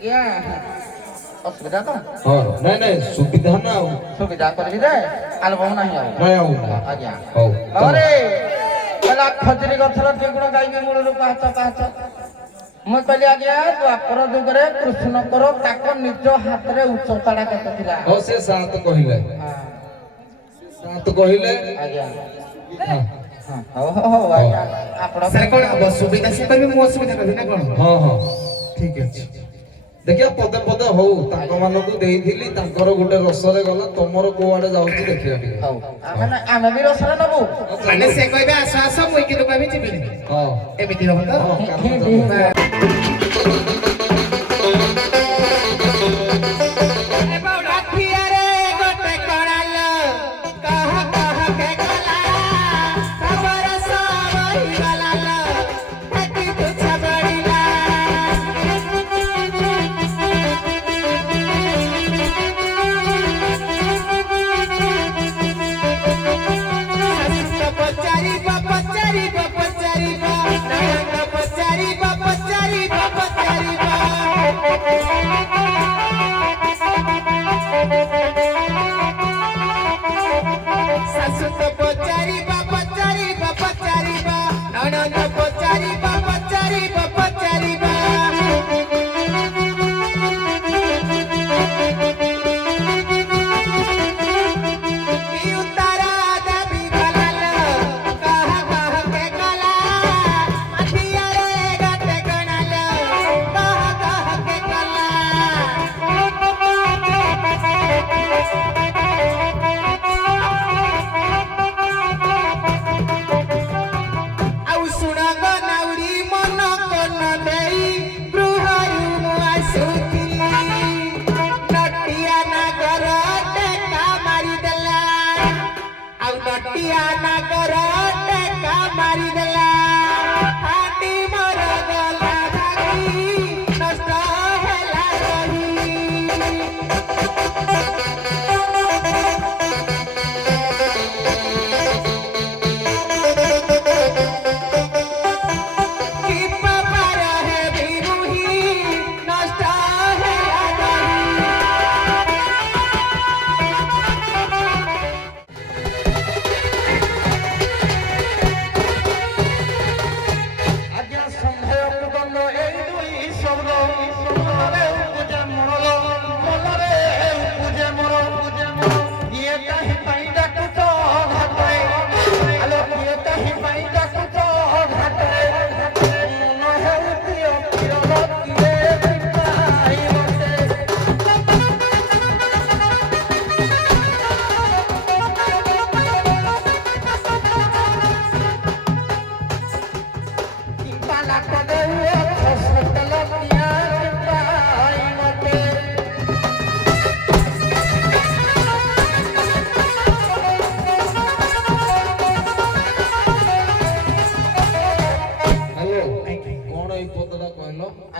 ଆଜ୍ଞା ଅସୁବିଧା ତ ହଁ ନାଇଁ ନାଇଁ ସୁବିଧା ନା ଆଉ ସୁବିଧା କରିବି ଯେ ଆଲବମ୍ ନାହିଁ ଆଉ ନାଇଁ ଆଉ ଆଜ୍ଞା ହଉ ବାବାରେ କହିଲା ଖଜୁରୀ ଗଛର ଦ୍ୱିଗୁଣ ଗାଇବି ମୂଳରୁ ପାହାଚ ପାହାଚ ମୁଁ କହିଲି ଆଜ୍ଞା ଦ୍ୱାପର ଯୁଗରେ କୃଷ୍ଣଙ୍କର ତାଙ୍କ ନିଜ ହାତରେ ଉଚ୍ଚତାଟା କେତେ ଥିଲା ହଉ ସେ ସାତ କହିଲେ ଆଜ୍ଞା ହଁ ହଉ ହଉ ହଉ ଆଜ୍ଞା ଆପଣ ସାର୍ କଣ ହବ ସୁବିଧା ସେ କରିବେ ମୁଁ ଅସୁବିଧା କରିବି ନା କଣ? ହଁ ହଁ ଠିକ ଅଛି ଦେଖିବା ପଦେ ପଦେ ହଉ ତାଙ୍କ ମାନଙ୍କୁ ଦେଇଥିଲି ତାଙ୍କର ଗୋଟେ ରସରେ ଗଲା ତମର କୋଉଆଡେ ଯାଉଛି ଦେଖିବା ଟିକେ ହଉ ଆମେ ବି ରସରେ ନବୁ ମାନେ ସେ କହିବେ ଆସ ଆସ ମୁଁ କିନ୍ତୁ କହିବି ଯିବିନି ହଁ ଏମିତି ହବ ତ ହଁ କାରଣ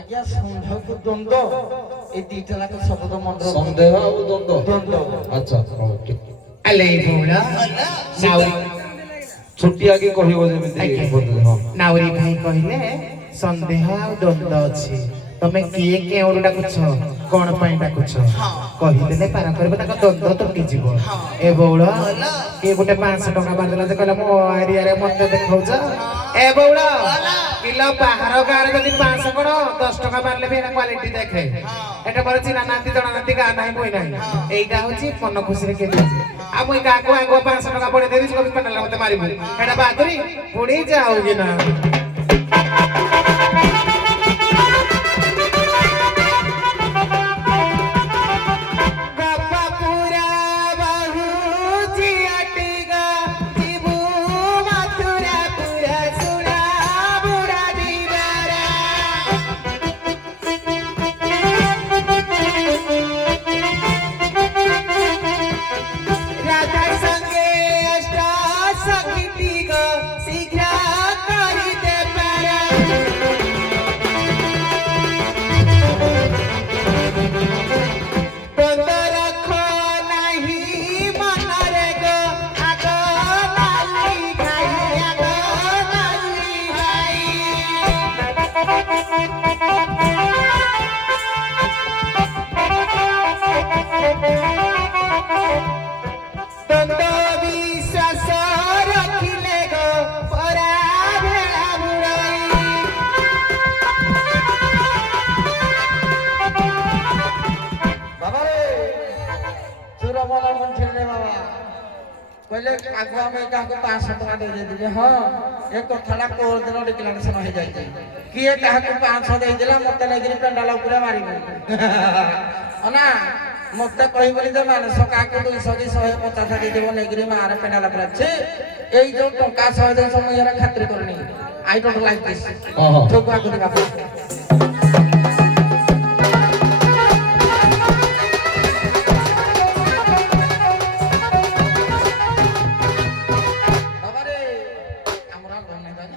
ଆଜ୍ଞା ସନ୍ଦେହକୁ ଦ୍ୱନ୍ଦ୍ୱ ଏଇ ଦିଟା ଯାକ ଶବ୍ଦ ମଣ୍ଡଳ ସନ୍ଦେହ ଆଉ ଦ୍ୱନ୍ଦ୍ୱ ଦ୍ୱନ୍ଦ୍ୱ ଆଚ୍ଛା ହଉ ଠିକ ଆଲେ ଭୋଳା ନାଉରୀ ଛୋଟିଆ କି କହିବ ଯେମିତି ହଁ ନାଉରୀ ଭାଇ କହିଲେ ସନ୍ଦେହ ଆଉ ଦ୍ୱନ୍ଦ୍ୱ ଅଛି ତମେ କିଏ କେଉଁରୁ ଡାକୁଛ କଣ ପାଇଁ ଡାକୁଛ କହିଦେଲେ ପାର କରିବ ତାଙ୍କ ଦ୍ୱନ୍ଦ୍ୱ ତୁଟିଯିବ ଏ ବଉଳ କିଏ ଗୋଟେ 500 ଟଙ୍କା ମାରିଦେଲା ଯେ କହିଲା ମୋ ଏରିଆରେ ମତେ ଦେଖଉଛ ଏ ବଉଳ କିଲୋ ବାହାର ଗାଁରେ ଯଦି 500 କଣ 10 ଟଙ୍କା ମାରିଲେ ବି ଏଟା କ୍ୱାଲିଟି ଦେଖେ ଏଟା ପରେ ଚିନା ନାନ୍ତି ଜଣା ନାନ୍ତି ଗାଁ ନାହିଁ ବୋଇ ନାହିଁ ଏଇଟା ହଉଛି ମନ ଖୁସିରେ କେତେ ଆଉ ମୁଁ ଗାଁକୁ ଆଗୁଆ 500 ଟଙ୍କା ପଡେଇ ଦେବି କବି ପେନାଲ ମତେ ମାରିବୁ ଏଟା ବାହାଦୁରୀ ପୁଣି ଯାଉ କି ନା କହିଲେ ଆଗ ଆମେ କାହାକୁ 500 ଟଙ୍କା ଦେଇଦେଇଛୁ ଯେ ହଁ ଏ କଥାଟା କୋର ଦିନ ଡିକ୍ଲାରେସନ ହେଇଯାଇଛି କିଏ କାହାକୁ 500 ଦେଇଦେଲା ମତେ ନେଇକିରି ପେଣ୍ଡାଲ ଉପରେ ମାରିବ ନା ମତେ କହିବନି ଯେ ମାନସ କାହାକୁ 200 କି 150 ଦେଇଦେବ ନେଇକିରି ମାରେ ପେଣ୍ଡାଲ ଉପରେ ଅଛି ଏଇ ଯୋଉ ଟଙ୍କା 100 200 ମୁଁ ଏରା ଖାତିର କରୁନି ଆଇ ଡୋଣ୍ଟ ଲାଇକ୍ ଦିସ୍ ଠକୁ ଆକୁ ଦେବା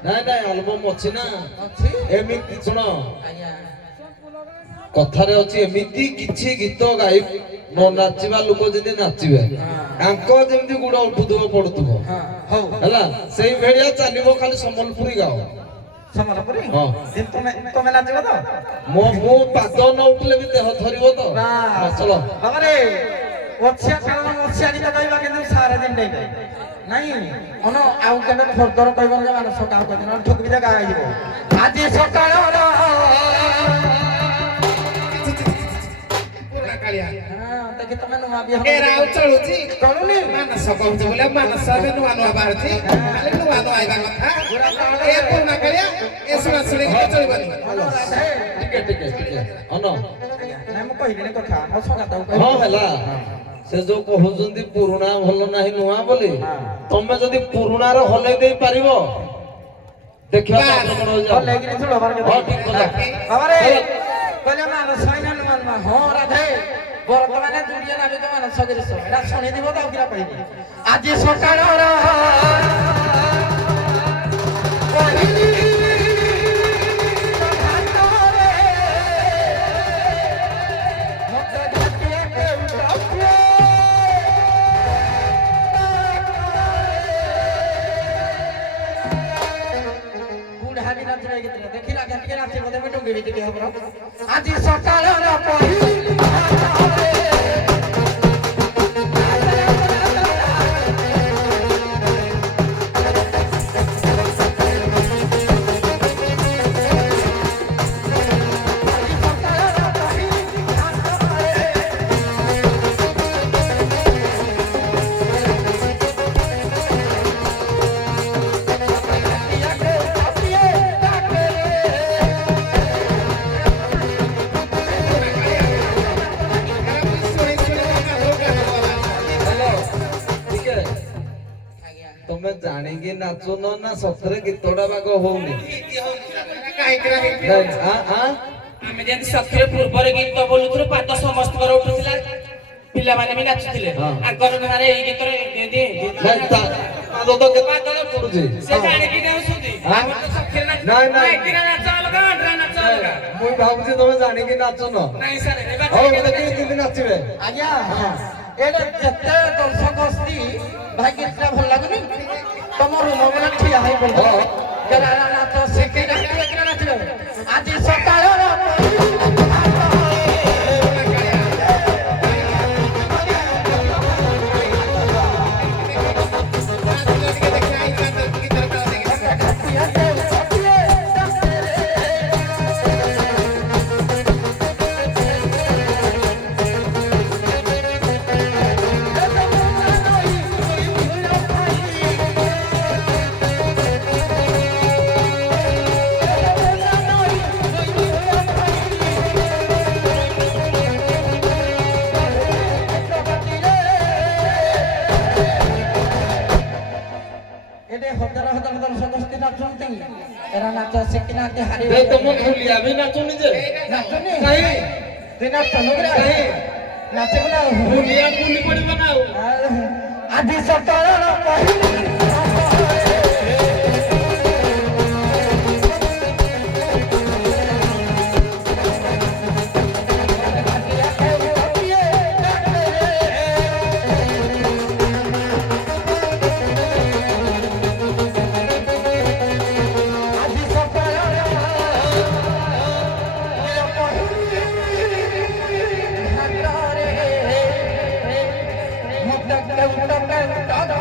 ନାଇଁ ନାଇଁ ଆଲବମ୍ ଅଛି ନା ଅଛି ଏମିତି ଶୁଣ ଆଜ୍ଞା କଥାରେ ଅଛି ଏମିତି କିଛି ଗୀତ ଗାଇ ନ ନାଚିବା ଲୋକ ଯଦି ନାଚିବେ ତାଙ୍କ ଯେମିତି ଗୁଡ ଉଠୁଥିବ ପଡୁଥିବ ହଁ ହଉ ହେଲା ସେଇ ଭଳିଆ ଚାଲିବ ଖାଲି ସମ୍ବଲପୁରୀ ଗାଓ ସମ୍ବଲପୁରୀ ହଁ ତମେ ନାଚିବ ତ ମୁଁ ପାଦ ନ ଉଠିଲେ ବି ଦେହ ଧରିବ ତ ଚଲ ବାବାରେ ଓଛିଆ କାରଣ ଓଛିଆ ଗୀତ ଗାଇବା କିନ୍ତୁ ସାରା ଦିନ ନେଇ ନାଇଁ ଅନ ଆଉ କେବେ ଫର୍ଦର କହିବ ଯେ ମାନସ କାହା କହିଦିନ ଠୁକବି ଦେ ଗାଇ ଯିବ ଆଜି ସକାଳର ଦେଖି ତମେ ନୂଆ ବିହ ଆଉ ଚଳୁଛି ଚଳୁନି ମାନସ କହୁଛି ବୋଲେ ମାନସ ଏବେ ନୂଆ ନୂଆ ବାହାରୁଛି ଖାଲି ନୂଆ ନୂଆ ଆଇବା କଥା ଏ ପୁରୁଣା କାଳିଆ ଏ ଶୁଣା ଶୁଣି ଚଳିବନି ଟିକେ ଅନ ନାଇଁ ମୁଁ କହିବିନି କଥା ମୋ ସଙ୍ଗାତକୁ ହଁ କହିବି ହେଲା ସେ ଯୋଉ କହୁଛନ୍ତି ପୁରୁଣା ଭଲ ନାହିଁ ନୂଆ ବୋଲି ତମେ ଯଦି ପୁରୁଣାର ହଲେଇ ଦେଇ ପାରିବ ଦେଖିବା ତାପରେ କଣ ହଉଛି ନେଇକିରି ଝୁଳ ହଁ ଠିକ କଥା ବାବାରେ କହିଲେ ମାନସ ନା ନୂଆ ନୂଆ ହଁ ରାଧେ ବର୍ତ୍ତମାନ ଜୁଡିଏ ନାମେ ତ ମାନସ ଗିରିଶ ଏଟା ଶୁଣିଥିବ ତ ଆଉ କିରା କହିବି ଆଜି ସକାଳର ପହିଲି ମତେ ଘାଟିଏ କେଉଟ ବୁଢାବି ନାଚିବେ ଗୀତରେ ଦେଖିଲା କେମିତି ନାଚିବ ତେବେ ଟୁଙ୍ଗିବି ଟିକେ ହବ ଆଜି ସକାଳର ପହିଲି ତମେ ଜାଣିକି ନାଚୁନ ନା ସତରେ ଗୀତଟା ବାଗ ହଉନି ଆମେ ଯେମିତି ସତରେ ପୂର୍ବରେ ଗୀତ ବୋଲୁଥିଲୁ ପାଦ ସମସ୍ତଙ୍କର ଉଠୁଥିଲା ପିଲାମାନେ ବି ନାଚୁଥିଲେ ଆଗର ଘରେ ଏଇ ଗୀତରେ ସେ ଜାଣିକି ନାଚୁଛନ୍ତି ମୁଁ ଭାବୁଛି ତମେ ଜାଣିକି ନାଚୁନ ନାଇଁ ସାର୍ ହଉ କେମିତି ନାଚିବେ ଆଜ୍ଞା ଏଇଟା ଯେତେ ଦର୍ଶକ ଆସଛି ଭାଇ ଗୀତଟା ଭଲ ଲାଗୁନି ତମ ରୁମ ବେলা ଠିଆ ହେଇ ପଡିବ ନାଚ ଶିଖି ନାଚିବେ ଆଜି ସକାଳର এরা নাচ শিখি নাচে হারি তোমার ভুলিয়া আমি নাচুনি যে নাচনি কাহি তুই নাচ নগরে নাচে না ভুলিয়া ভুলি পড়িব না আদি সকালর পহিলি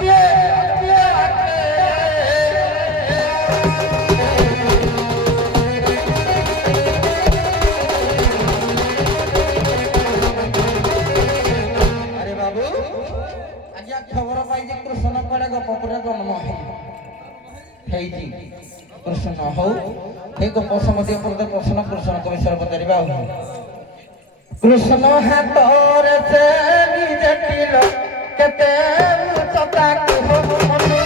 Yeah! ହଉ এই গপ সমতি উপরে প্রশ্ন কৃষ্ণଙ୍କ ବିଷୟରେ ପଚାରିବା ଆଉ কৃষ্ণ হাতরে সে নিজে টিল কেতে উচ্চতা কুহ মনু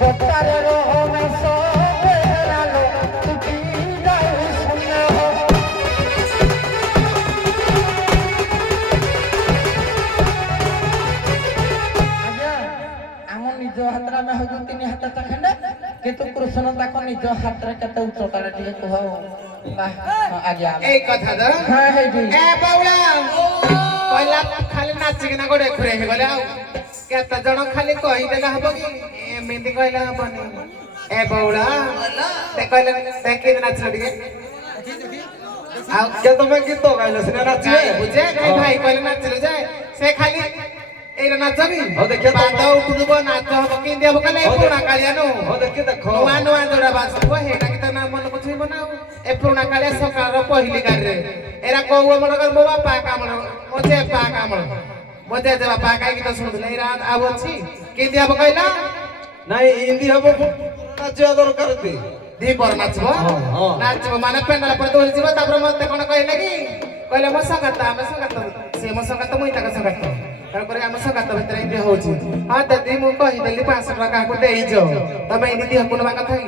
পতারে রহমে সবে হেরালো তুই যাই শুনে নিজ হাତରେ ଆମେ ହଉଛୁ 3 ହାତ ଚାଖଣ୍ଡେ କିନ୍ତୁ କୃଷ୍ଣ ତାଙ୍କ ନିଜ ହାତରେ କେତେ ଉଚ୍ଚତାରେ ଟିକେ କୁହ ଆଜ୍ଞା এই কথা তো ହଁ ହେଇଛି এ বাউলা কইলা খালি নাচিকিনা গোড়ে ঘুরে গলে আও কেতে জন খালি কইদেলে হব কি এমিতি কইলা হবনি এ বাউলা তে কইলে তে কি নাচলো ଟିକେ ଆଉ କେ ତମେ ଗୀତ ଗାଇଲ ସିନା ନାଚିବେ বুঝে গাই ভাই কইলে নাচলো যে সে খালি এইটা নাচবি হও দেখিয়া তো বাদ উঠুব নাচ হব কিন্দি হব কলে পুরা কালিয়ানো ହଉ ଦେଖି ଦେଖ ନୂଆ ନୂଆ ଯୋଉଟା ବାଜିବ ହେଇଟା କି ତା ନାଁ ମନେ ପଛେଇବ ନା ଏ ପୁରୁଣା କାଳିଆ ସକାଳର ପହିଲି ଗାଡ଼ିରେ ଏରା କୋଉ ଆମର ମୋ ବାପା କାମଳ ମୋ ଜେପା କାମଳ ମୋ ଜେଜେ ବାପା କାଇଁ ଗୀତ ଶୁଣୁଥିଲେ ଏରା ଆଉ ଅଛି କେମିତି ହବ କହିଲା ନାଇଁ ହିନ୍ଦୀ ହବ ନାଚିବା ଦରକାର ତି ଦିପର ନାଚିବ ହଁ। ନାଚିବ ମାନେ ପେଣ୍ଡାଲ ପରେ ଦୋଳି ଯିବ ତାପରେ ମତେ କଣ କହିଲେ କି କହିଲେ ମୋ ସଙ୍ଗାତ ଆମେ ସଙ୍ଗାତ ସେ ମୋ ସଙ୍ଗାତ ମୁଇଁ ତାଙ୍କ ସଙ୍ଗାତ ତାପରେ ଆମ ସଙ୍ଗାତ ଭିତରେ ଏମିତି ହଉଛି ହଁ ଦିଦି ମୁଁ କହିଦେଲି 500 ଟଙ୍କା କାହାକୁ ଦେଇଛ ତମେ ଏମିତି ଦିଅ କୋନବା କଥା କି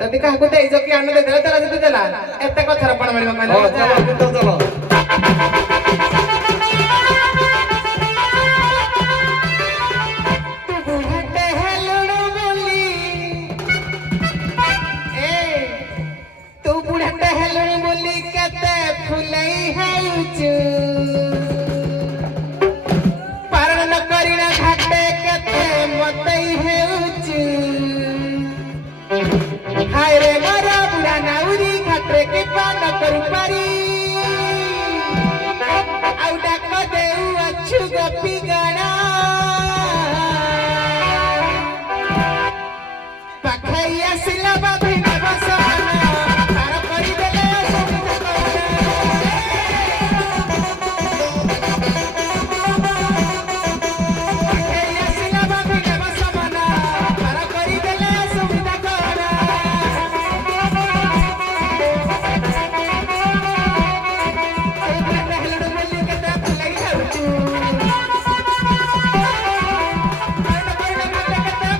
ଯଦି କାହାକୁ ଦେଇଛ କି ଆନ ଦେଇଦେଲା ଦେଲା ଯଦି ଦେଲା ଏତେ କଥାର କଣ ମିଳିବ ହଉ ଚାଲ କହିଲେ ଗୀତ ଚାଲ ତୁ ବୁଢ଼ାଟେ ହେଲୁଣି ବୋଲି କେତେ ଫୁଲେଇ ହେଉଛୁ ପାରଣ ନ କରିଣା ଘାଟେ କେତେ ମତେଇ ହେଉଛୁ ହାୟ ରେ ମୋର ବୁଢ଼ା ନାଉରି ଘାଟରେ କି ପାନ କରିପାରି ଆଉ ଡାକ ଦେଉ ଅଛୁ ଗୋପୀ ଗଣ ପାଖେଇ ଆସିଲା ବାବି ବସନ ତାର କରିଦେଲେ ପାଖେଇ ଆସିଲା ବାବି ବସନ ତାର କରିଦେଲେ ସୁବିଧା କର ହେଲୁଣି ବୋଲି କେତେ ଫୁଲେଇ ହେଉଛୁ କେତେ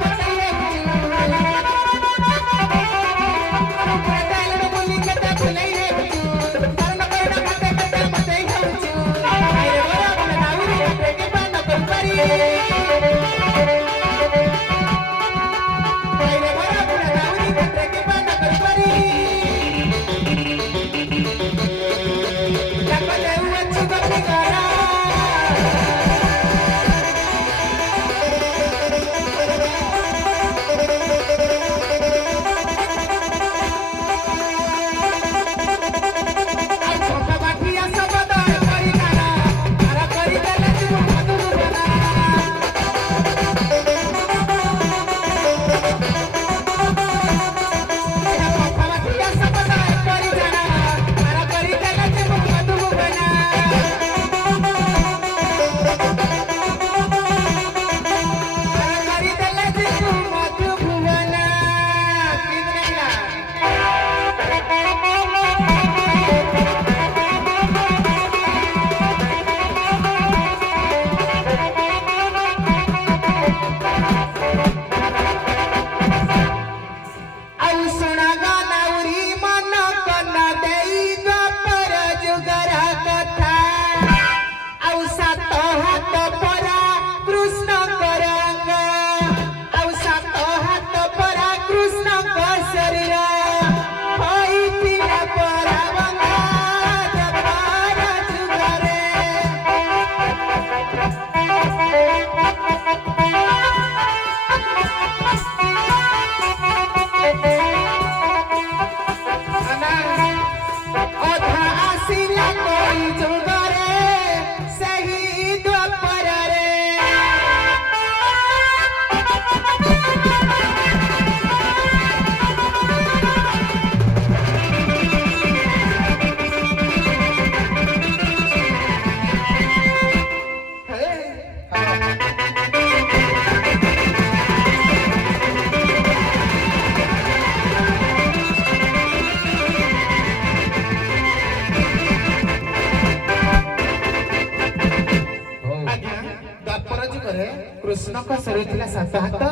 ଦ୍ୱାପର ଯୁଗରେ କୃଷ୍ଣଙ୍କ ଶରୀର ଥିଲା 7 ହାତ,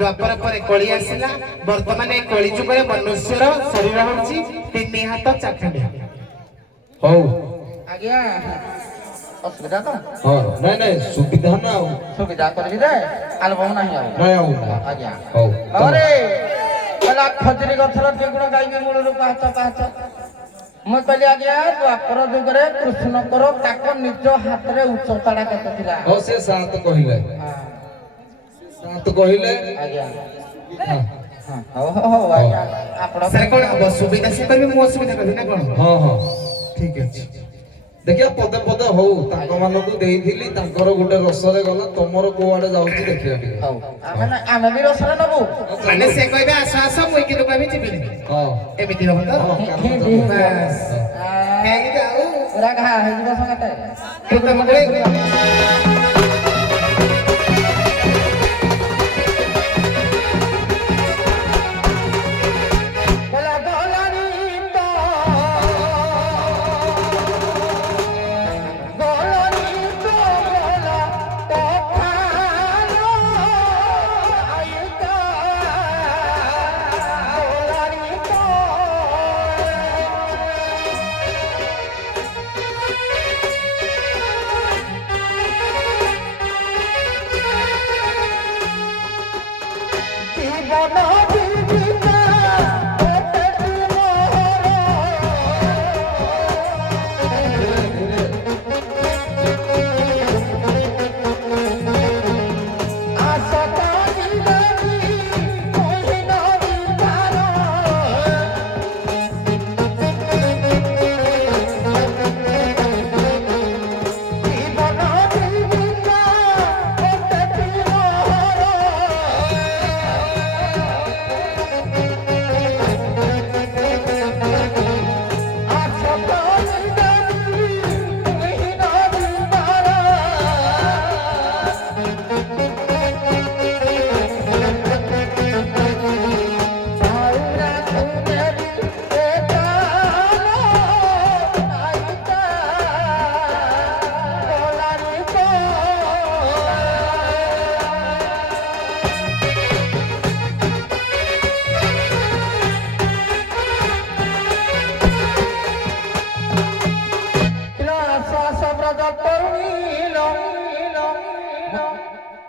ଦ୍ୱାପର ପରେ କଳି ଆସିଲା, ବର୍ତ୍ତମାନ ଏ କଳି ଯୁଗରେ ମନୁଷ୍ୟର ଶରୀର ହଉଛି 3 ହାତ 4 ଖଣ୍ଡିଆ। ହଉ ଆଜ୍ଞା ଅସୁବିଧା ତ ହଁ ନାଇଁ ନାଇଁ ସୁବିଧା ନା ଆଉ ସୁବିଧା କରିବି ଯେ ଆଲବମ୍ ନାହିଁ ଆଉ ନାଇଁ ଆଉ ଆଜ୍ଞା ହଉ ବାବାରେ କହିଲା ଖଜୁରୀ ଗଛର ଟିଗୁଣ ଗାଇବି ମୂଳରୁ ପାହାଚ ପାହାଚ। ମୁଁ କହିଲି ଆଜ୍ଞା ଦ୍ୱାପର ଯୁଗରେ କୃଷ୍ଣଙ୍କର ତାଙ୍କ ନିଜ ହାତରେ ଉଚ୍ଚତାଟା କେତେ ଥିଲା? ହଉ ସେ 7 କହିଲେ ହଁ 7 କହିଲେ ଆଜ୍ଞା ହଁ ହଉ ହଉ ହଉ ଆଜ୍ଞା ଆପଣ ସାର୍ କଣ ହବ? ସୁବିଧା ସେ କରିବେ, ମୁଁ ଅସୁବିଧା କରିବି ନା କଣ? ହଁ ହଁ ଠିକ ଅଛି। ଦେଖିବା ପଦେ ପଦେ ହଉ ତାଙ୍କ ମାନଙ୍କୁ ଦେଇଥିଲି ତାଙ୍କର ଗୋଟେ ରସରେ ଗଲା ତମର କୋଉଆଡେ ଯାଉଛି ଦେଖିବା ଟିକେ ହଉ ଆମେ ବି ରସରେ ନେବୁ। ମାନେ ସେ କହିବେ ଆସ ଆସ, ମୁଁ କିନ୍ତୁ କହିବି ଯିବିନି, ହଁ ଏମିତି ହବ ତ? ହଁ କାମ ବାସ୍। କାହିଁକି ଯାଉ ପୁରା ଘା ହେଇଯିବ ସଙ୍ଗତେ ତୁ ତ ମତେ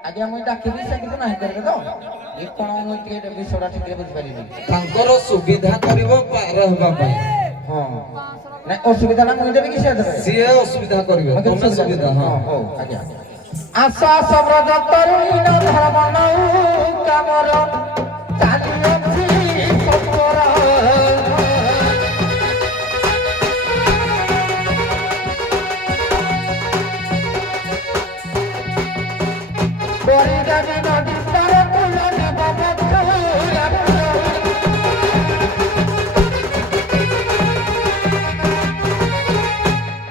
ଆଜ୍ଞା ମୁଇଁ ଡାକିବି ସେ କିନ୍ତୁ ନାହିଁ କରିବେ ତ ଏ କଣ ମୁଇଁ ଟିକେ ବିଷୟଟା ଠିକରେ ବୁଝିପାରିବି। ତାଙ୍କର ସୁବିଧା କରିବ ପାର ହେବା ପାଇଁ ହଁ ନାଇଁ ଅସୁବିଧାଟା ମୁଇଁ ଦେବି କି ସେ ଦେବେ? ସିଏ ଅସୁବିଧା କରିବେ ତମେ ସୁବିଧା ହଁ ହଉ ଆଜ୍ଞା ଆସ ଆସ ବ୍ରଜ ତରୁଣୀ ଧର୍ମ ନଉ କାମର ଚାଲିଅଛି ସତ୍ୱର বরিগানি নদী পার কুলনি বাবা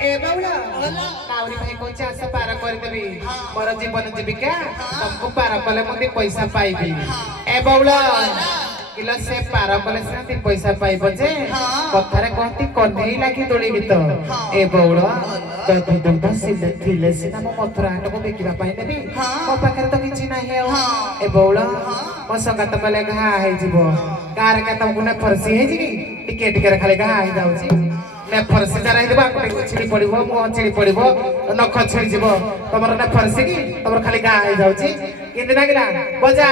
ଏ ବାଉଳା କାଉରୀ ଭାଇ କହୁଛି ଆସ ପାର କରିଦେବି, ମୋର ଜୀବନ ଜୀବିକା ତମକୁ ପାର କଲେ ମୁଁ 2 ପଇସା ପାଇବି। ଏ ବାଉଳା କିଲୋ ସେ ପାର କଲେ ସିନା 2 ପଇସା ପାଇବ ଯେ, କଥାରେ କହନ୍ତି କହ୍ନେଇ ଲାଗି ଦୋଳି ଗୀତ। ଏ ବାଉଳା ଦଧି ଦୁଗ୍ଧ ଥିଲେ ସିନା ମୁଁ ମଥୁରା ହାଟକୁ ବିକିବା ପାଇଁ ନେବି, ମୋ ପାଖରେ ତ କିଛି ନାହିଁ ଆଉ। ଏ ବାଉଳା ମୋ ସଗାତ କଲେ ଘା ହେଇଯିବ, କାହାର ତମକୁ ନା ଫରସି ହେଇଛି କି? ଟିକେ ଟିକେ ଖାଲି ଘା ହେଇଯାଉଛି। ଫରସି ଯାରା ହେଇଥିବ ଆକୁ ଛିଡ଼ି ପଡିବ, ମୁହଁ ଛିଡ଼ି ପଡିବ, ନଖ ଛିଡ଼ିଯିବ। ତମର ନା ଫରସି କି ତମର ଖାଲି ଘା ହେଇଯାଉଛି? କେମିତି ଲାଗିଲା? ବଜା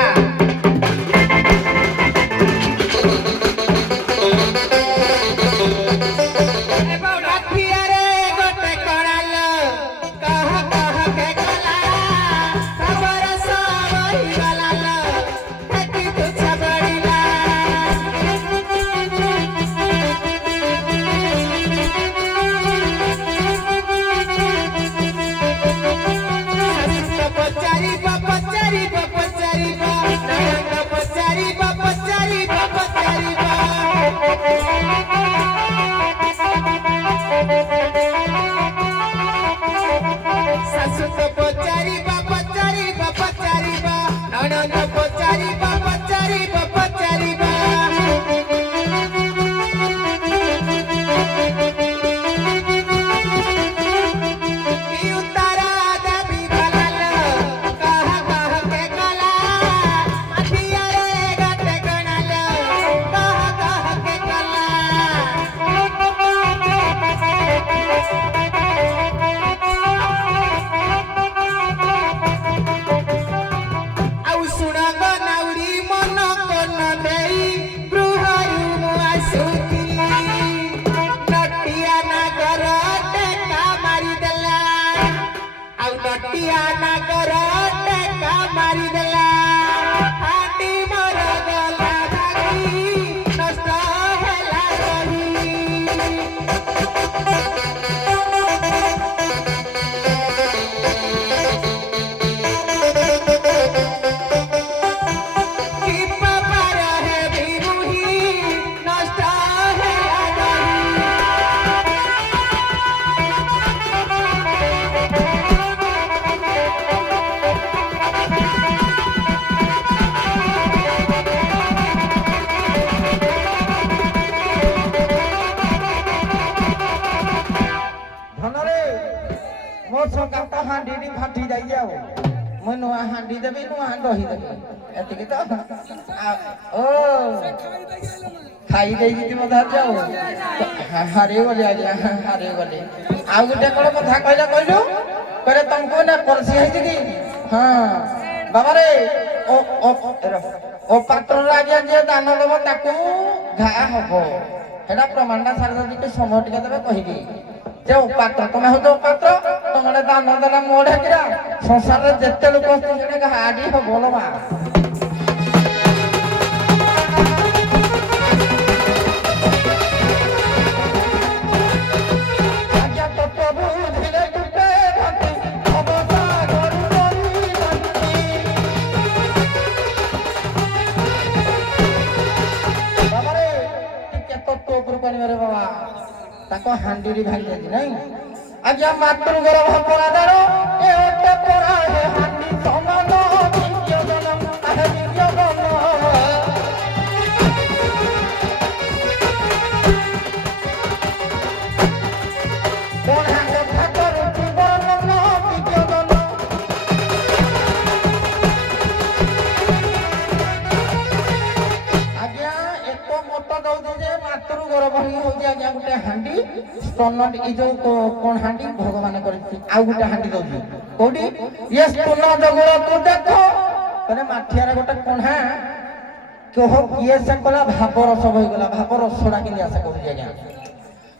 ନାଗର ଟେକା ମାରିଦେଲା ହାଣ୍ଡି ମୋର ଗଲା ଭାଙ୍ଗି ନଷ୍ଟ ହେଲା ରହି କି ପାପାର ହେବି ବୁହି ନଷ୍ଟ ହେଲା ରହି ଧନରେ ମୋ ସକାଳ ତ ହାଣ୍ଡିଟି ଫାଟି ଯାଇଛି ଆଉ ମୁଁ ନୂଆ ହାଣ୍ଡି ଦେବି ନୂଆ ଦହି ଦେବି ଏତିକି ତ ଓ ଖାଇ ଦେଇଛି ବୋଧେ ଆଜି ଆଉ ହାରିଗଲି ଆଜ୍ଞା ହାରିଗଲି ଆଉ ଗୋଟେ କଣ କଥା କହିଲା କହିଲୁ କହିଲେ ତମକୁ ନା ପରସି ହେଇଛି କି ହଁ ବାବାରେ ଓ ପାତ୍ରରେ ଆଜ୍ଞା ଯିଏ ଦାନ ଦେବ ତାକୁ ଘା ହବ ସେଟା ପ୍ରମାଣଟା ସାରିଦ ଟିକେ ସମୟ ଟିକେ ଦେବେ କହିବି যে উপাত্র তুমি হচ্ছে উপাত্র তোমার দান দেনা মোড়ে কিরা সংসারে যেতে লোক সেটা হাড়ি বলো মা বাবা তাকে হান্ডিরি ভাঙি যাচ্ছি নাই আজ্ঞা মাতৃ গর্ভ পরাদার এ ওটা পরা হে হান্ডি সমান দ্বিতীয় জনম আহে দ্বিতীয় জনম কোন হাঙ্গ ঠাকুর জীবন দ্বিতীয় জনম আজ্ঞা এক মত দৌদি যে মাতৃ গর্ভ হচ্ছে আজ্ঞা গোটে হান্ডি স্তন এই যে কোন হান্ডি ভগবান করেছি আউ গোটে হান্ডি দৌছি কোটি ইয়ে স্তন জগড় তু দেখ মানে মাঠিয়ারে গোটে কণা কেহ কিয়ে সে কলা ভাব রস হইগলা ভাব রসটা কিনি আশা করছি আজ্ঞা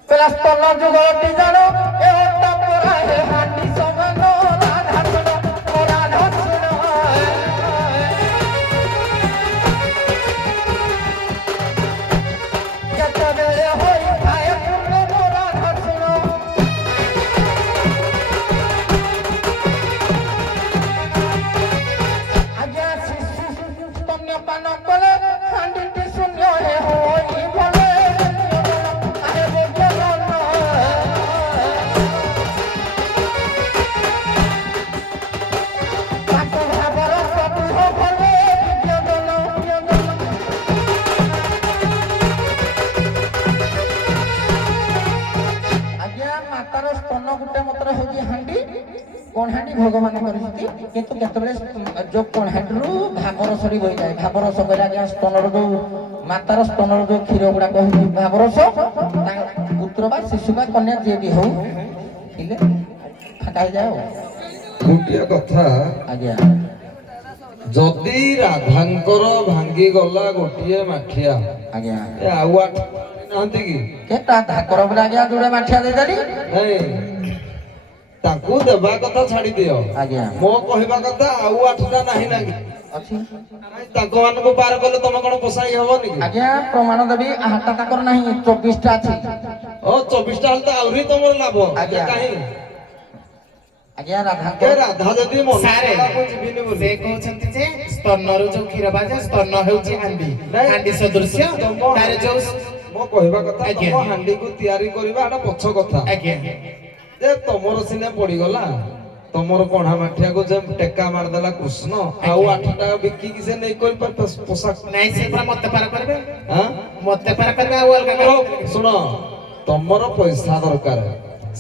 পেলা স্তন যুগলটি জানো এ ওটা পরা হে হান্ডি সমান রাধা শুনো ও রাধা শুনো কেতবেলে হই খায় পূর্ণ রাধা শুনো আজ্ঞা শিশু স্তন্যপান কলে হান্ডিটি শূন্য হে হই বলে আরে বলল পাতু ভাবর প্রভু বলে বিদ্যজন আজ্ঞা মাতার স্তন গোটে মতরে হচ্ছে হান্ডি কোন হান্ডি ভগবান করেছি কিন্তু কেতবে যে কোন হান্ডিরু ভাবরসরি বই যায় ভাবরস বইলে আজ্ঞা স্তনর যে মাতার স্তনর যে ক্ষীর গুড়া কହୁଛି ভাবরস পুত্র বা শিশু বা কন্যা যে বি হଉ ଥିଲେ ফাঁকা হয়ে যায় ଗୋଟିଏ କଥା আজ্ঞা ଯଦି ରାଧାଙ୍କର ଭାଙ୍ଗି ଗଲା ଗୋଟିଏ ମାଠିଆ ଆଜ୍ଞା ଏ ଆଉ ଆଠ ନାହାନ୍ତି କି କେଟା ଧାକର ବলে ଆଜ୍ଞା ଯୋଡ଼େ ମାଠିଆ ଦେଇଦେଲି ନାଇଁ ତାକୁ ଦେବା କଥା ଛାଡି ଦିଅ ଆଜ୍ଞା ମୋ କହିବା କଥା ଆଉ ଆଠଟା ନାହିଁ ନା କି ଅଛି ତାଙ୍କ ମାନଙ୍କୁ ପାର କଲେ ତମେ କଣ ପୋଷାଇ ହବନି କି ଆଜ୍ଞା ପ୍ରମାଣ ଦେବି ଆହାଟା ତାକର ନାହିଁ 24ଟା ଅଛି ଓ 24ଟା ହେଲେ ତ ଆହୁରି ତମର ଲାଭ ଆଜ୍ଞା। କାହିଁ ଆଜ୍ଞା ରାଧାଙ୍କ ଏ ରାଧା ଯଦି ମନ ସାରେ କଲା ମୁଁ ଯିବିନି ବୋଲି ସେ କହୁଛନ୍ତି ଯେ ସ୍ତନରୁ ଯୋଉ କ୍ଷୀର ବାଜେ ସ୍ତନ ହେଉଛି ହାଣ୍ଡି ନାଇଁ। ହାଣ୍ଡି ସଦୃଶ୍ୟ ତାର ଯୋଉ ମୋ କହିବା କଥା ଆଜ୍ଞା। ତମ ହାଣ୍ଡିକୁ ତିଆରି କରିବା ଏଟା ପଛ କଥା ଆଜ୍ଞା ଯେ ତମର ସିନେ ପଡିଗଲା ତମର କଣା ମାଠିଆକୁ ଯେ ଟେକା ମାରିଦେଲା କୃଷ୍ଣ ଆଉ 8ଟା ବିକିକି ସେ ନେଇ କରି ପୋଷାକ ନାଇଁ ସେ ପୁରା ମତେ ପାର କରିବେ ଆଁ? ମତେ ପାର କରିବେ ଆଉ ଅଲଗା ଓ, ଶୁଣ ତମର ପଇସା ଦରକାର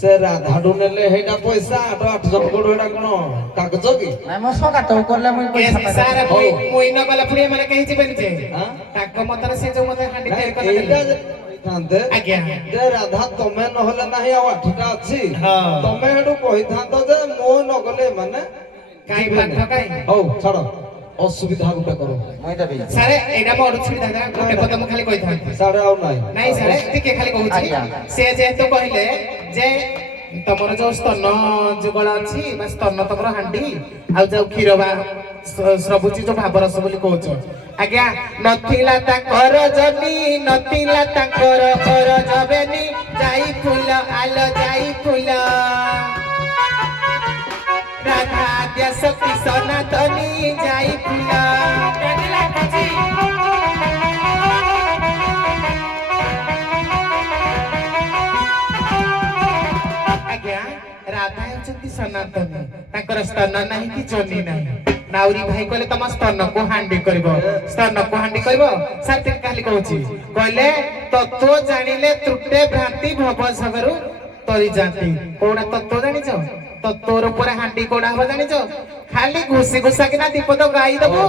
ସେ ରାଧାଠୁ ନେଲେ ହେଇଟା ପଇସା 8 ଜଣ କୋଡ ହେଇଟା କଣ କାଗଜ କି ନାଇଁ ମୋ ସଗାତ କରଲେ ମୁଇ ପଇସା ପାଇବି ସାରା ମୁଇ ନ ଗଲା ପୁଣି ମାନେ କେହି ଯିବେନି ଯେ ଆଁ? ତାଙ୍କ ମତରେ ସେ ଯୋଉ ମତେ ହାଣ୍ଡି ନାଇଁ, ତିଆରି ଏଇଟା କରିଦେଲେ ଯେ କହିଥାନ୍ତେ ଆଜ୍ଞା ଯେ ରାଧା ତମେ ନହେଲେ ନାହିଁ ଆଉ 8ଟା ଅଛି ହଁ। ତମେ ହେଠୁ କହିଥାନ୍ତ ଯେ ମୁଁ ନଗଲେ ମାନେ କାଇଁ ଯିବେନି। ବାଧ୍ୟ କାଇଁ? ହଉ ଛାଡ ଅସୁବିଧା ଗୋଟେ କର ମୁଇ ଦେବି ସାରେ ଏଇଟା ମୋ ଅରୁଛି ଦାଦା ଗୋଟେ କଥା ମୁଁ ଖାଲି କହିଥାନ୍ତି ସାଡେ ଆଉ ନାହିଁ ନାଇଁ ସାରେ ଟିକେ ଖାଲି କହୁଛି ଆଜ୍ଞା। ସେ ଯେହେତୁ କହିଲେ ଯେ ତମର ଯୋଉ ସ୍ତନ ଯୁଗଳ ଅଛି ବା ସ୍ତନ ତମର ହାଣ୍ଡି ଆଉ ଯୋଉ କ୍ଷୀର ବା ସ୍ରବୁଛି ଯୋଉ ଭାବରସ ବୋଲି କହୁଛ ଆଜ୍ଞା ନଥିଲା ତାଙ୍କର ଜନି ନଥିଲା ତାଙ୍କର ଅରଜ ବେନି ଯାଇ ଫୁଲ ଆଲ ଯାଇ ଫୁଲ ରାଧା ଦେଶ କି ସନାତନୀ ଯାଇ ଫୁଲ ଆଜ୍ଞା ରାଧା ହେଉଛନ୍ତି ସନାତନୀ ତାଙ୍କର ସ୍ତନ ନାହିଁ କି ଜନି ନାହିଁ ନାଉରୀ ଭାଇ କହିଲେ ତମ ସ୍ତନକୁ ହାଣ୍ଡି କରିବ ସ୍ତନକୁ ହାଣ୍ଡି କରିବ ସାଥିରେ କାଲି କହୁଛି କହିଲେ ତତ୍ଵ ଜାଣିଲେ ତ୍ରୁଟେ ଭ୍ରାନ୍ତି ଭବ ସଗରୁ ତରି ଯାନ୍ତି କୋଉଟା ତତ୍ଵ ଜାଣିଛ ତତ୍ଵର ଉପରେ ହାଣ୍ଡି କୋଉଟା ହବ ଜାଣିଛ ଖାଲି ଘୁଷି ଘୁଷା କିନା ଦୀପଦ ଗାଇ ଦବୁ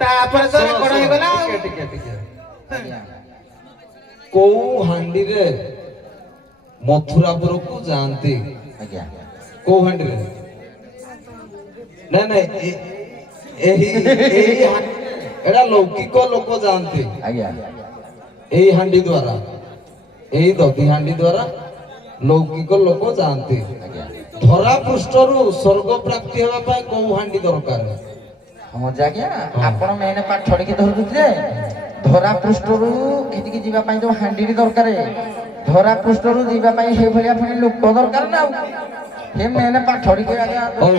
ତାପରେ ତ ରେକର୍ଡ ହେଇଗଲା ଆଉ। କୋଉ ହାଣ୍ଡିରେ ମଥୁରାପୁରକୁ ଯାଆନ୍ତି ଆଜ୍ଞା କୋଉ ହାଣ୍ଡିରେ ନାଇଁ ନାଇଁ ଏଟା ଲୌକିକ ଲୋକ ଯାଆନ୍ତି ଆଜ୍ଞା ଏଇ ହାଣ୍ଡି ଦ୍ଵାରା ଏଇ ଦଧି ହାଣ୍ଡି ଦ୍ଵାରା ଲୌକିକ ଲୋକ ଯାଆନ୍ତି ଆଜ୍ଞା ଧରା ପୃଷ୍ଠରୁ ସ୍ୱର୍ଗ ପ୍ରାପ୍ତି ହେବା ପାଇଁ କୋଉ ହାଣ୍ଡି ଦରକାର ମଜା ଆଜ୍ଞା ଆପଣ ମେନ ପାଠ ଟିକେ ଧରୁଥିଲେ ଧରା ପୃଷ୍ଠରୁ ଏଠିକି ଯିବା ପାଇଁ ଯୋଉ ହାଣ୍ଡିଟି ଦରକାର ଧରା ପୃଷ୍ଠରୁ ଯିବା ପାଇଁ ସେଇଭଳିଆ ପୁଣି ଲୋକ ଦରକାର ନା ଆଉ ସେ ମେନ ପାଠ ଟିକେ ଆଜ୍ଞା ହଉ,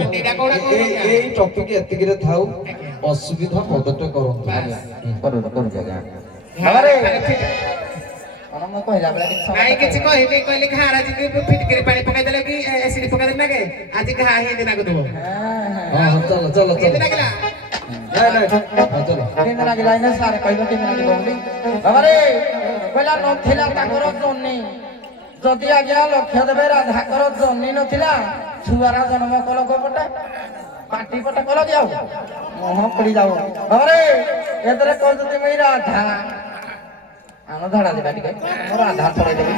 ଏଇ ଟପିକ ଏତିକିରେ ଥାଉ ଅସୁବିଧା ପଦଟେ କରନ୍ତୁ କରୁଛୁ କରୁଛୁ ଆଜ୍ଞା ବାବାରେ କଣ ମୁଁ କହିଲା ବେଳେ କିଛି ସମୟ ନାଇଁ କିଛି କହିଲି କହିଲି ଘା ଆଜି ଫିଟକିରି ପାଣି ପକେଇଦେଲେ କି ଏସିଡି ପକେଇଦେଲେ ନା କେ ଆଜି ଘା ହେଇକି ନାକୁ ଦେବ ହଁ ଚାଲ ଚାଲ ଚାଲ ଲାଗିଲା ନାଇଁ ନାଇଁ ହଁ ଚାଲ କେମିତି ଲାଗିଲା ଏଇନେ ସାର୍ କହିଲେ କେମିତି ଲାଗିବ ବୋଲି ବାବାରେ କହିଲା ନଥିଲା ତାଙ୍କର ଜନି ଯଦି ଆଜ୍ଞା ଲକ୍ଷ୍ୟ ଦେବେ ରାଧାଙ୍କର ଜନି ନଥିଲା ଛୁଆର ଜନ୍ମ କଲ ପଟେ ପାଟି ପଟେ କଲ କି ଆଉ ମୁହଁ ପଡି ଯାଉ ବାବାରେ ଏଥିରେ କହୁଛନ୍ତି ମୁଁ ରାଧା ଆମ ଧଡ଼ା ଯିବା ଟିକେ ମୋର ରାଧା ଛଡେଇ ଦେବି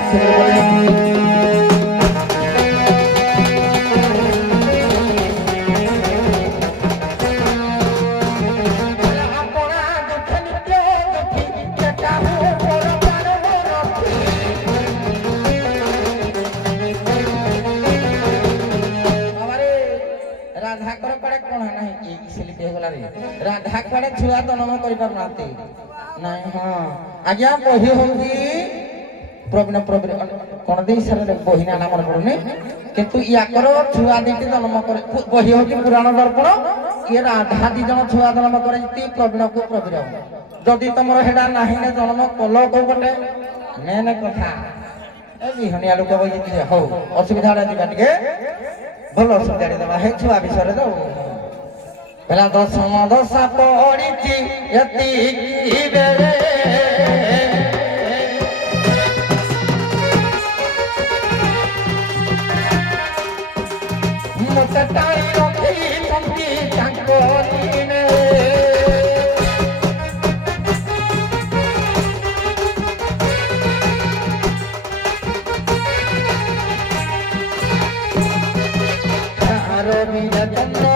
ରାଧାଙ୍କର କୁଆଡେ କଣ ନାହିଁ ସ୍ଲିପ ହେଇଗଲା ରେ ରାଧା କୁଆଡେ ଛୁଆ ଜନ୍ମ କରିପାରୁନାହାନ୍ତି ନାଇଁ ହଁ ଆଜ୍ଞା ବହି ହଉଛି ପ୍ରବୀଣ ପ୍ରବୀଣ କଣ ଦେଇ ସାରା ବହି ନା ମନେ ପଡୁନି କିନ୍ତୁ ୟାଙ୍କର ଛୁଆ ଦିଟି ଜନ୍ମ করে ବହି ହଉଛି ପୁରାଣ ଦର୍ପଣ ଇଏ ରାଧା ଦି ଜଣ ଛୁଆ ଜନ୍ମ କରିଛନ୍ତି ପ୍ରବୀଣକୁ ପ୍ରବୀଣ ଯଦି ତମର ହେଡା ନାହିଁ ନା ଜନ୍ମ କଲ କୋଉ ପଟେ ମେନ କଥା ଏ ବିହଣିଆ ଲୋକ ବହି ହଉ ଅସୁବିଧା ଯିବା ଟିକେ ଭଲ ସୁଧାରି ଦେବା ହେ ଛୁଆ ବିଷୟରେ ତ પેલા દસમો દશા પડીଛି એતી બેરે મોટે ટાળી રોકી પંક્તિ ચાંકોલીને રવિને ચંદ્ર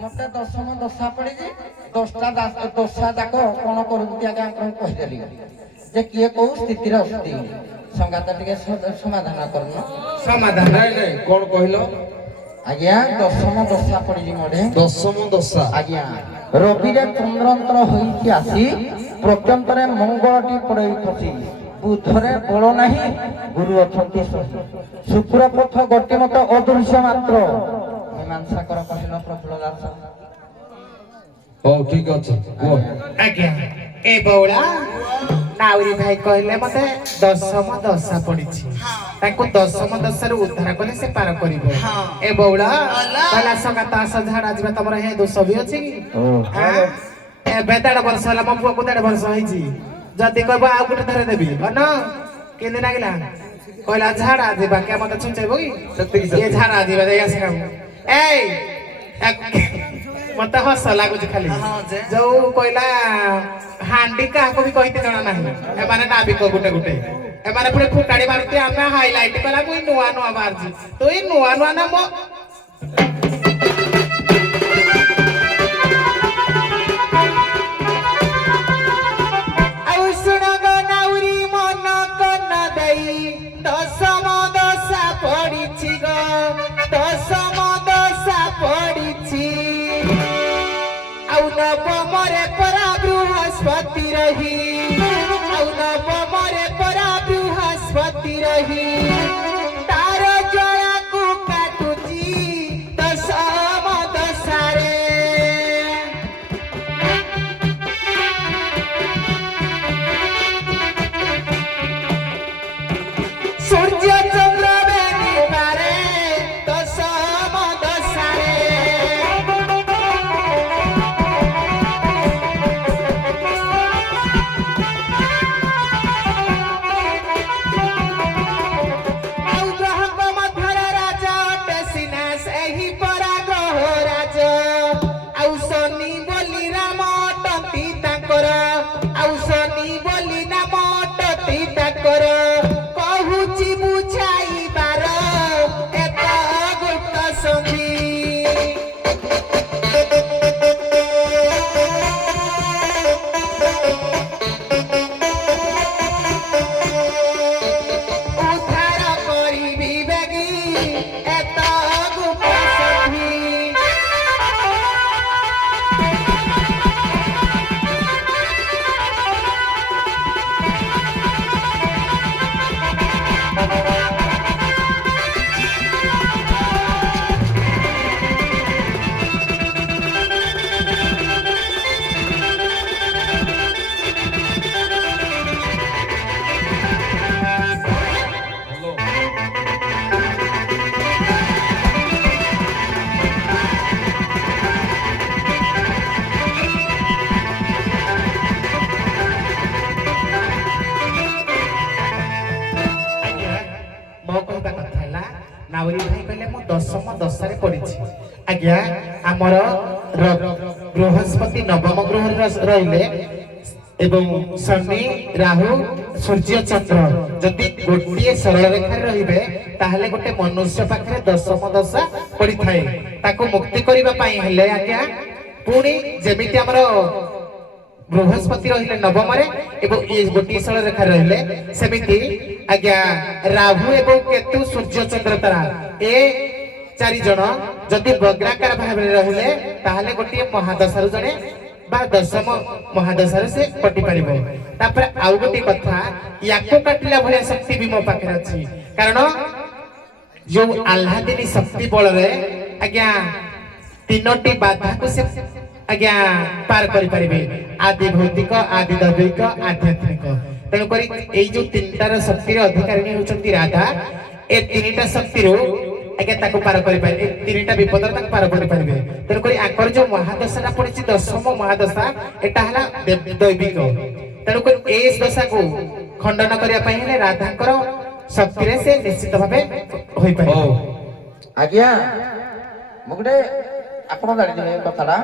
ମତେ ଦଶମ ଦଶା ପଡିଛି ଦଶା ଯାକ କଣ କରୁଛନ୍ତି ଆଜ୍ଞା ଆପଣଙ୍କୁ କହିଦେଲି ଯେ କିଏ କୋଉ ସ୍ଥିତିରେ ଅଛନ୍ତି ସଂଘାତ ଟିକେ ସମାଧାନ କରୁନ ସମାଧାନ ନାଇଁ ନାଇଁ କଣ କହିଲ ଆଜ୍ଞା ଦଶମ ଦଶା ପଡିଛି ମୋରେ ଦଶମ ଦଶା ଆଜ୍ଞା ରବିରେ ଚନ୍ଦ୍ରନ୍ତର ହୋଇକି ଆସି ପ୍ରତ୍ୟନ୍ତରେ ମଙ୍ଗଳଟି ପଡ଼େଇ ଖସି ବୁଧରେ ବଳ ନାହିଁ ଗୁରୁ ଅଛନ୍ତି ସହି ଶୁକ୍ର ପଥ ଗୋଟି ମତ ଅଦୃଶ୍ୟ ମାତ୍ର ମୀମାଂସା କର କହିଲ ପ୍ରଫୁଲ୍ଲ ଦାସ। ହଉ ଠିକ ଅଛି କୁହ। ଆଜ୍ଞା ଏ ବଉଳା ନାଉରୀ ଭାଇ କହିଲେ ମତେ ଦଶମ ଦଶା ପଡିଛି ତାଙ୍କୁ ଦଶମ ଦଶାରୁ ଉଦ୍ଧାର କଲେ ସେ ପାର କରିବ। ଏ ବଉଳା କହିଲା ସକାତ ଆସ ଝାଡା ଯିବା ତମର ହେ ଦୋଷ ବି ଅଛି କି? ଏବେ 1.5 ବର୍ଷ ହେଲା ମୋ ପୁଅକୁ 1.5 ବର୍ଷ ହେଇଛି ଯଦି କହିବ ଆଉ ଗୋଟେ ଥରେ ଦେବି ଅନ କେମିତି ଲାଗିଲା କହିଲା ଝାଡା ଯିବା କେ ମତେ ଛୁଞ୍ଚେଇବ କି ଇଏ ଝାଡା ଯିବା ଯାଇ ଆସିଲା ଏଇ ମତେ ହସ ଲାଗୁଛି ଖାଲି ଯୋଉ କହିଲା ହାଣ୍ଡି କାହାକୁ ବି କହିତେ ଜଣା ନାହିଁ ଏମାନେ ନାବିକ ଗୋଟେ ଗୋଟେ ଏମାନେ ପୁଣି ଫୁଟାଡି ମାରୁଛି ଆମେ ହାଇଲାଇଟ କଲା ମୁଇଁ ନୂଆ ନୂଆ ବାହାରିଛି ତୁଇ ନୂଆ ନୂଆ ନା ମୋ ଆଉ ଶୁଣ ଗো ନାଉରୀ ମନ କନ ଦେଇ ଦଶମ ଦଶା ପଡିଛି ଗো ଦଶମ ଦଶା ପଡିଛି ଆଉ ନବମରେ ପରା ବୃହସ୍ପତି ରହି ଆଉ ନବମରେ ପରା ବୃହସ୍ପତି ରହି ତାର ଜଳାକୁ କାଟୁଛି ଦଶମ ଦଶାରେ ସୂର୍ଯ୍ୟ ଚନ୍ଦ୍ର ବେନିବାରେ ଦଶମ ଦଶାରେ କହୁଛି ବୁଝାଇବାର ଏକ ଗୁପ୍ତ ସନ୍ଧି ଉଦ୍ଧାର କରିବି ବେଗି ଏତ ଗୁପ୍ତ ସନ୍ଧି ମୋ କହିବା କଥା ହେଲା ନାଉରୀ ଭାଇ କହିଲେ ମୁଁ ଦଶମ ଦଶାରେ ପଡିଛି ଆଜ୍ଞା ଆମର ବୃହସ୍ପତି ନବମ ଗ୍ରହରେ ରହିଲେ ଏବଂ ଶନି ରାହୁ ସୂର୍ଯ୍ୟ ଚନ୍ଦ୍ର ଯଦି ଗୋଟିଏ ସରଳ ରେଖାରେ ରହିବେ ତାହେଲେ ଗୋଟେ ମନୁଷ୍ୟ ପାଖରେ ଦଶମ ଦଶା ପଡିଥାଏ ତାକୁ ମୁକ୍ତି କରିବା ପାଇଁ ହେଲେ ଆଜ୍ଞା ପୁଣି ଯେମିତି ଆମର ବୃହସ୍ପତି ରହିଲେ ନବମରେ ଏବଂ ଇଏ ଗୋଟିଏ ସରଳ ରେଖାରେ ରହିଲେ ସେମିତି ଆଜ୍ଞା ରାହୁ ଏବଂ କେତୁ ସୂର୍ଯ୍ୟ ଚନ୍ଦ୍ର ତାରା ଏ 4 ଜଣ ଯଦି ବଗ୍ରାକାର ଭାବରେ ରହିଲେ ତାହେଲେ ଗୋଟିଏ ମହାଦଶାରୁ ଜଣେ ବା ଦଶମ ମହାଦଶାରେ ସେ କଟି ପାରିବ। ତାପରେ ଆଉ ଗୋଟିଏ କଥା ୟାକୁ କାଟିଲା ଭଳିଆ ଶକ୍ତି ବି ମୋ ପାଖରେ ଅଛି କାରଣ ଯୋଉ ଆହ୍ଲାଦିନୀ ଶକ୍ତି ବଳରେ ଆଜ୍ଞା 3ଟି ବାଧାକୁ ସେ ଆଜ୍ଞା ପାର କରିପାରିବେ ଆଦି ଭୌତିକ ଆଦି ଦୈବିକ ଆଧ୍ୟାତ୍ମିକ ତେଣୁକରି ଏଇ ଯୋଉ 3টাର ଶକ୍ତିର ଅଧିକାରିଣୀ ହେଉଛନ୍ତି ରାଧା ଏ 3ଟା ଶକ୍ତିରୁ ଆଜ୍ଞା ତାକୁ ପାର କରିପାରିବେ 3ଟା ବିପଦର ତାକୁ ପାର କରିପାରିବେ ତେଣୁକରି ଆଙ୍କର ଯୋଉ ମହାଦଶାଟା ପଡିଛି ଦଶମ ମହାଦଶା ଏଟା ହେଲା ଦୈବିକ ତେଣୁକରି ଏ ଦଶାକୁ ଖଣ୍ଡନ କରିବା ପାଇଁ ହେଲେ ରାଧାଙ୍କର ଶକ୍ତିରେ ସେ ନିଶ୍ଚିତ ଭାବେ ହୋଇପାରିବ। ଆଜ୍ଞା ମୁଁ ଗୋଟେ ଆପଣ ଜାଣିଥିବେ ଏ କଥାଟା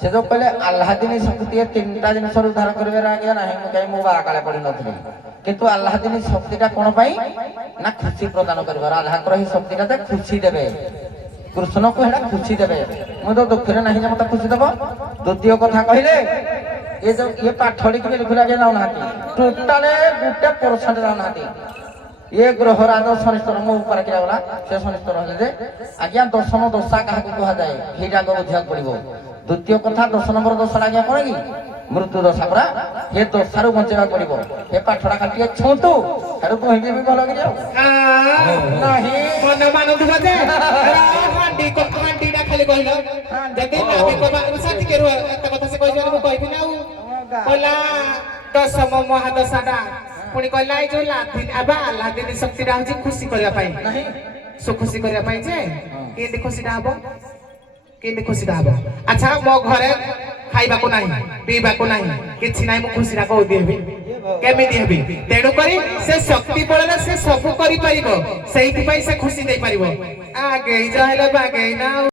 ସେ ଯୋଉ କହିଲେ ଆହ୍ଲାଦିନୀ ଶକ୍ତି 3ଟା ଜିନିଷରୁ ଉଦ୍ଧାର କରିବାର ଆଜ୍ଞା ନାହିଁ ମୁଁ କାହିଁ ମୋ ବାକାଳେ ପଡିନଥିଲି କିନ୍ତୁ ଆହ୍ଲାଦିନୀ ଶକ୍ତିଟା କଣ ପାଇଁ ନା ଖୁସି ପ୍ରଦାନ କରିବ ରାଧାଙ୍କର ଏହି ଶକ୍ତିଟା ତ ଖୁସି ଦେବେ କୃଷ୍ଣକୁ ହେଟା ଖୁସି ଦେବେ ମୁଁ ତ ଦୁଃଖରେ ନାହିଁ ଯେ ମତେ ଖୁସି ଦେବ। ଦ୍ୱିତୀୟ କଥା କହିଲେ ଏ ଯୋଉ ଇଏ ପାଠଡ଼ିକି ବିଲକୁଲ ଆଜ୍ଞା ଯାଉନାହାନ୍ତି ଟୋଟାଲେ 1% ଯାଉନାହାନ୍ତି ये ग्रह राज शनिश्चर मो ऊपर किया गला से शनिश्चर हेले जे आज्ञा दशम दशा काहा को कहा जाए हेटा को बुझिया पड़िबो ଦ୍ୱିତୀୟ କଥା 10 ନମ୍ବର ଦୋଷଟା ଆଜ୍ଞା କଣ କି ମୃତ୍ୟୁ ଦଶା ପରା ହେ ଦଶାରୁ ବଞ୍ଚେଇବା ପଡିବ ହେ ପାଠଟା ଖାଲି ଟିକେ ଛୁନ୍ତୁ ହେଠୁ କହିବି ବି ଭଲ କରି ଆଉ ନାହିଁ ମନ ମାନୁଥିବ ଯେ ହାଣ୍ଡିଟା ଖାଲି କହିଲ ଯଦି ନାବିକ ମାନଙ୍କୁ ସାଥିକେ ରୁହ ଏତେ କଥା ସେ କହିଛି ମୁଁ କହିବି ନା ଆଉ କହିଲା ଦଶମ ମହାଦଶାଟା ପୁଣି କହିଲା ଏଇ ଯୋଉ ଲାଦିନୀ ଶକ୍ତିଟା ହଉଛି ଖୁସି କରିବା ପାଇଁ ଖୁସି କରିବା ପାଇଁ ଯେ କେମିତି ଖୁସିଟା ହବ କେମିତି ଖୁସିଟା ହବ ଆଚ୍ଛା ମୋ ଘରେ ଖାଇବାକୁ ନାହିଁ ପିଇବାକୁ ନାହିଁ କିଛି ନାହିଁ ମୁଁ ଖୁସିଟା କୋଉଠି ହେବି କେମିତି ହେବି ତେଣୁ କରି ସେ ଶକ୍ତି ବଳରେ ସେ ସବୁ କରିପାରିବ ସେଇଥିପାଇଁ ସେ ଖୁସି ଦେଇପାରିବ ଆଗେଇ ଯାହେଲେ ବାଗେଇ ନା